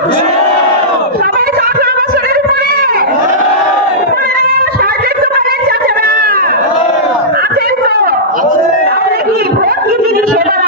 সাহায্য করে চাচ্ছে না আপনি কি ভোট কি জিনিস সেটা